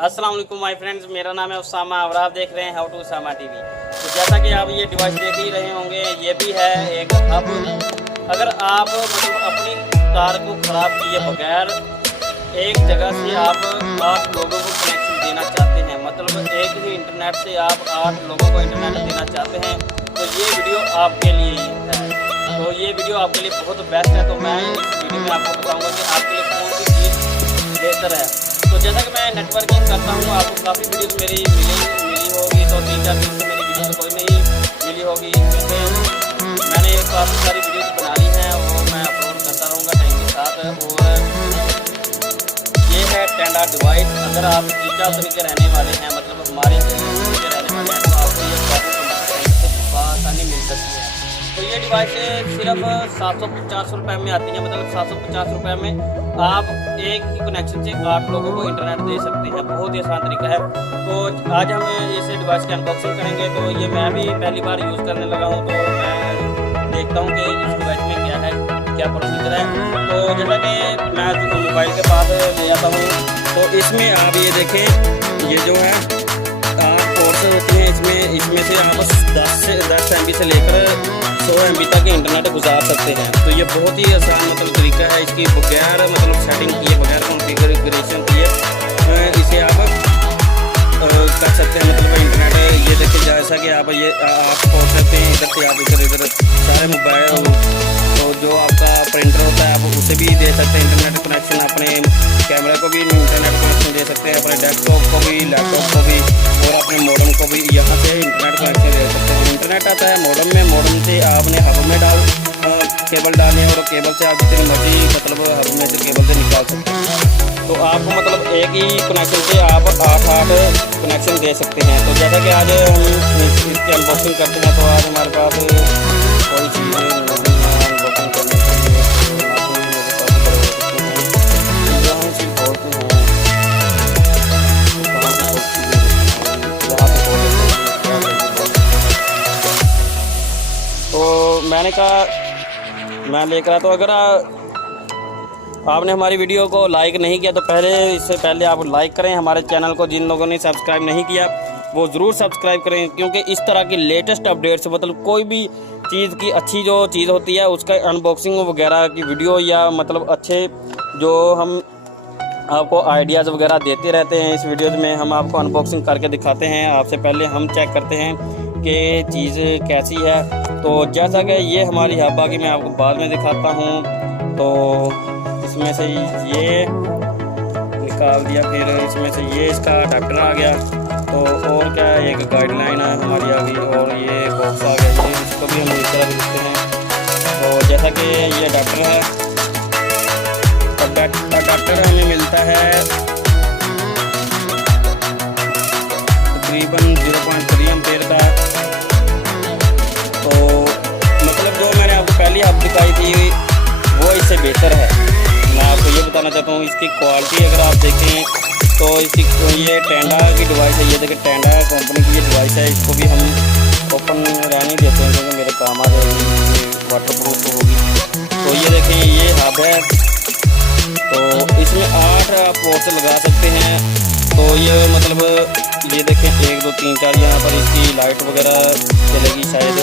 अस्सलाम वालेकुम my friends, मेरा नाम है उसामा और आप देख रहे हैं हाउ टू उसामा टीवी। तो जैसा कि आप ये डिवाइस देख ही रहे होंगे, ये भी है एक हब। अगर आप मतलब अपनी कार को ख़राब किए बगैर एक जगह से आप 8 लोगों को कनेक्शन देना चाहते हैं, मतलब एक ही इंटरनेट से आप 8 लोगों को इंटरनेट देना चाहते हैं, तो ये वीडियो आपके लिए ही है। तो ये वीडियो आपके लिए बहुत बेस्ट है। तो मैं इस वीडियो में आपको बताऊँगा कि आपके लिए कौन सी चीज़ बेहतर है। तो जैसा कि मैं नेटवर्किंग करता हूँ, आपको काफ़ी वीडियोस मेरी मिली होगी, तो 3-4 दिन से मेरी वीडियो कोई नहीं मिली होगी। इसमें मैंने काफ़ी सारी वीडियोस बना ली हैं और मैं अपलोड करता रहूँगा टाइम के साथ। और ये है टेंडा डिवाइस। अगर आप ईटापुरी के रहने वाले हैं, मतलब हमारे के रहने वाले हैं, तो आपको ये आसानी मिल सकती है। तो ये डिवाइस सिर्फ 750 रुपये में आती है, मतलब 750 रुपये में आप एक ही कनेक्शन से 8 लोगों को इंटरनेट दे सकते हैं। बहुत ही आसान तरीका है। तो आज हम इस डिवाइस की अनबॉक्सिंग करेंगे। तो ये मैं भी पहली बार यूज़ करने लगा हूँ, तो मैं देखता हूँ कि इस डिवाइस में क्या है, क्या प्रोसीजर है। तो जैसा कि मैं मोबाइल के पास ले जाता हूँ, तो इसमें आप ये देखें, ये जो है 8 पोर्ट्स होती हैं। इसमें से आप 10 MB से लेकर 100 MB तक इंटरनेट गुजार सकते हैं। तो ये बहुत ही आसान मतलब तरीका है। इसकी बगैर मतलब सेटिंग किए बगैर कॉन्फ़िगरेशन किए इसे आप कर सकते हैं, मतलब इंटरनेट। ये देखिए, जैसा कि आप पहुँच सकते हैं इधर से, आप इधर सारे मोबाइल, तो जो आपका प्रिंटर होता है आप उसे भी दे सकते हैं इंटरनेट कनेक्शन। अपने कैमरे को भी इंटरनेट कनेक्शन दे सकते हैं, अपने डेस्कटॉप को भी, लैपटॉप को भी, और अपने मॉडेम को भी यहाँ से इंटरनेट कनेक्शन दे सकते हैं। इंटरनेट आता है मॉडेम में, मॉडेम से आपने हब में केबल डालनी है, और केबल से आप जितनी मर्जी मतलब हब में से केबल से निकाल सकते हैं। तो आप मतलब एक ही कनेक्शन से आप 8 कनेक्शन दे सकते हैं। तो जैसा कि आज हम इसकी अनबॉक्सिंग करते हैं, तो आज हमारे पास कोई चीज़ नहीं है अनबॉक्सिंग करने के लिए। जो हम चीज़ बोलते हैं तो मैंने कहा मैं लेकर आया। तो अगर आपने हमारी वीडियो को लाइक नहीं किया, तो इससे पहले आप लाइक करें हमारे चैनल को। जिन लोगों ने सब्सक्राइब नहीं किया वो ज़रूर सब्सक्राइब करें, क्योंकि इस तरह की लेटेस्ट अपडेट्स, मतलब कोई भी चीज़ की अच्छी जो चीज़ होती है उसका अनबॉक्सिंग वगैरह की वीडियो, या मतलब अच्छे जो हम आपको आइडियाज़ वगैरह देते रहते हैं, इस वीडियोज़ में हम आपको अनबॉक्सिंग करके दिखाते हैं। आपसे पहले हम चेक करते हैं कि चीज़ कैसी है। तो जैसा कि ये हमारी हब आ गई, मैं आपको बाद में दिखाता हूँ। तो इसमें से ये निकाल दिया, फिर इसमें से ये इसका अडेप्टर आ गया। तो और क्या, एक गाइडलाइन है हमारी आ गई, और ये बॉक्स आ गया, ये इसको भी हम इस तरह देखते हैं। तो जैसा कि ये अडेप्टर है, अडेप्टर हमें मिलता है तकरीबन 0.3 एम्पेयर का। तो मतलब जो मैंने आपको पहली हब दिखाई थी वो इससे बेहतर है। मैं आपको ये बताना चाहता हूँ, इसकी क्वालिटी अगर आप देखें तो इसकी ये टेंडा की डिवाइस है। ये देखिए, टेंडा कंपनी की ये डिवाइस है। इसको भी हम ओपन रहने देते हैं, क्योंकि मेरे काम आ जाएगी, वाटर प्रूफ होगी। तो ये देखें, ये हब है। तो इसमें 8 पोर्ट्स लगा सकते हैं। तो ये मतलब ये देखें, 1 2 3 4 यहाँ पर इसकी लाइट वगैरह चलेगी शायद।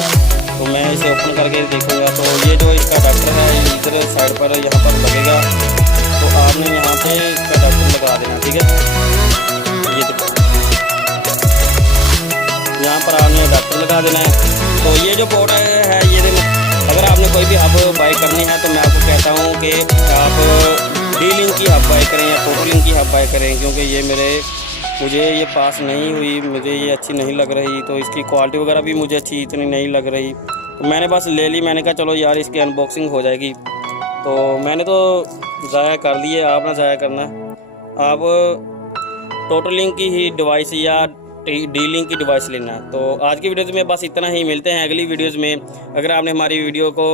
तो मैं इसे ओपन करके देखूँगा। तो ये जो इसका अडेप्टर है इधर साइड पर यहाँ पर लगेगा, तो आपने यहाँ पे इसका अडेप्टर लगा देना, ठीक है। ये यहाँ पर आपने अडेप्टर लगा देना है। तो ये जो पोर्ट है ये अगर आपने कोई भी हब बाई करनी है, तो मैं आपको कहता हूँ कि आप D-Link की हब बाई करें या टोटल की हब बाई करें, क्योंकि ये मुझे ये पास नहीं हुई, मुझे ये अच्छी नहीं लग रही। तो इसकी क्वालिटी वगैरह भी मुझे अच्छी इतनी नहीं लग रही, तो मैंने बस ले ली। मैंने कहा चलो यार इसकी अनबॉक्सिंग हो जाएगी। तो मैंने तो ज़ाया कर लिए, आप ना ज़ाया करना। आप टोटल की ही डिवाइस या D-Link की डिवाइस लेना। तो आज की वीडियोज़ में बस इतना ही, मिलते हैं अगली वीडियोज़ में। अगर आपने हमारी वीडियो को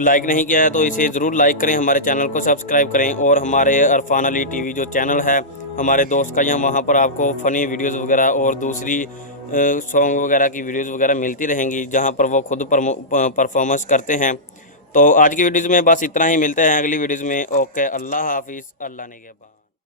लाइक नहीं किया है तो इसे ज़रूर लाइक करें, हमारे चैनल को सब्सक्राइब करें, और हमारे अरफान अली टीवी जो चैनल है हमारे दोस्त का, यहाँ वहाँ पर आपको फ़नी वीडियोज़ वगैरह और दूसरी सॉन्ग वगैरह की वीडियोज़ वगैरह मिलती रहेंगी, जहाँ पर वो खुद परफॉर्मेंस करते हैं। तो आज की वीडियोज़ में बस इतना ही, मिलते हैं अगली वीडियोज़ में। ओके, अल्लाह हाफिज़, अल्लाह ने के बाद।